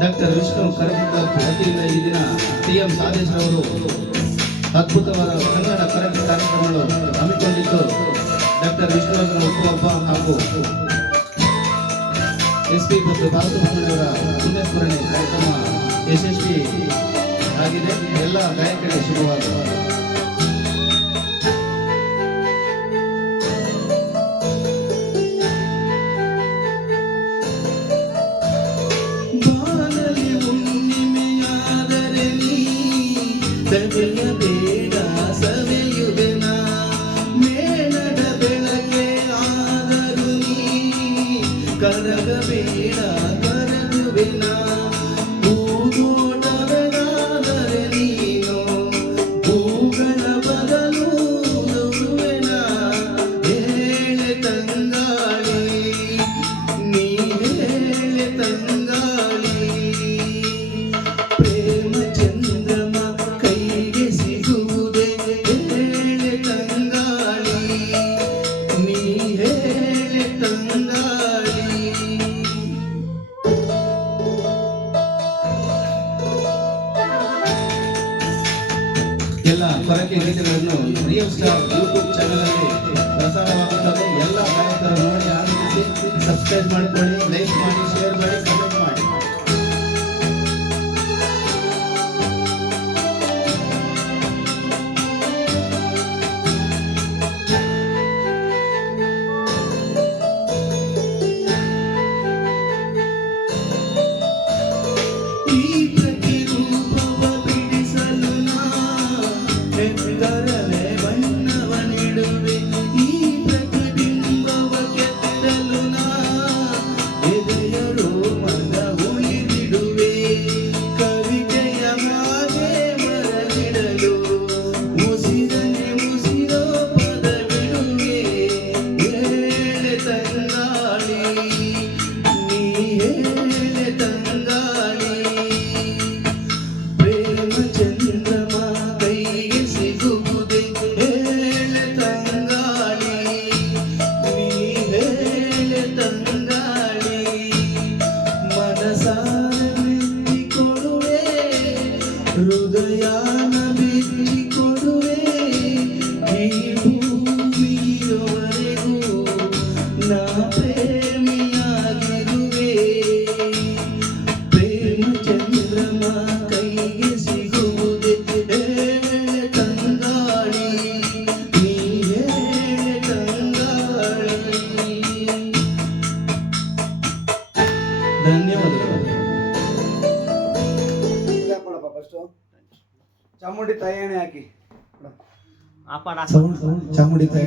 Doctor Vishnu ಕರಗಿದ್ದ ವತಿಯಿಂದ ಈ ದಿನ ಟಿ ಎಂ ಸಾದೇಶ್ ಅವರು ಅದ್ಭುತವಾದ ಕನ್ನಡ ಕರಗಿ ಕಾರ್ಯಕ್ರಮಗಳು ಹಮ್ಮಿಕೊಂಡಿದ್ದು ಡಾಕ್ಟರ್ ವಿಷ್ಣುವರ್ಧನ ಹುಟ್ಟುಹಬ್ಬ ಹಾಗೂ ಎಸ್ ಪಿ ಮತ್ತು ಬಾಲಸುಬ್ರಹ್ಮಣ್ಯವರ ಪುಣ್ಯಸ್ಮರಣೆ ಕಾರ್ಯಕ್ರಮ ಯಶಸ್ವಿ ಆಗಿದೆ. ಎಲ್ಲ ಗಾಯಕರಿಗೆ ಶುಭವಾಗಲಿ to you. ಎಲ್ಲ ಕೊರಕೆ ಗೀತೆಗಳನ್ನು ರಿಯಲ್ ಸ್ಟಾರ್ ಯೂಟ್ಯೂಬ್ ಚಾನೆಲ್ ಅಲ್ಲಿ ಪ್ರಸಾರವಾಗುತ್ತದೆ. ಎಲ್ಲ ಗಾಯಕರು ನೋಡಿ ಆನಂದಿಸಿ, ಸಬ್ಸ್ಕ್ರೈಬ್ ಮಾಡಿಕೊಳ್ಳಿ, ಲೈಕ್ ಮಾಡಿ, ಶೇರ್ ಮಾಡಿ. Yeah. ಚಾಮುಂಡಿ ತಾಯಿ ಎಣ್ಣೆ ಹಾಕಿ ಆಪಾಡ ಚಾಮುಂಡಿ ತಾಯಿ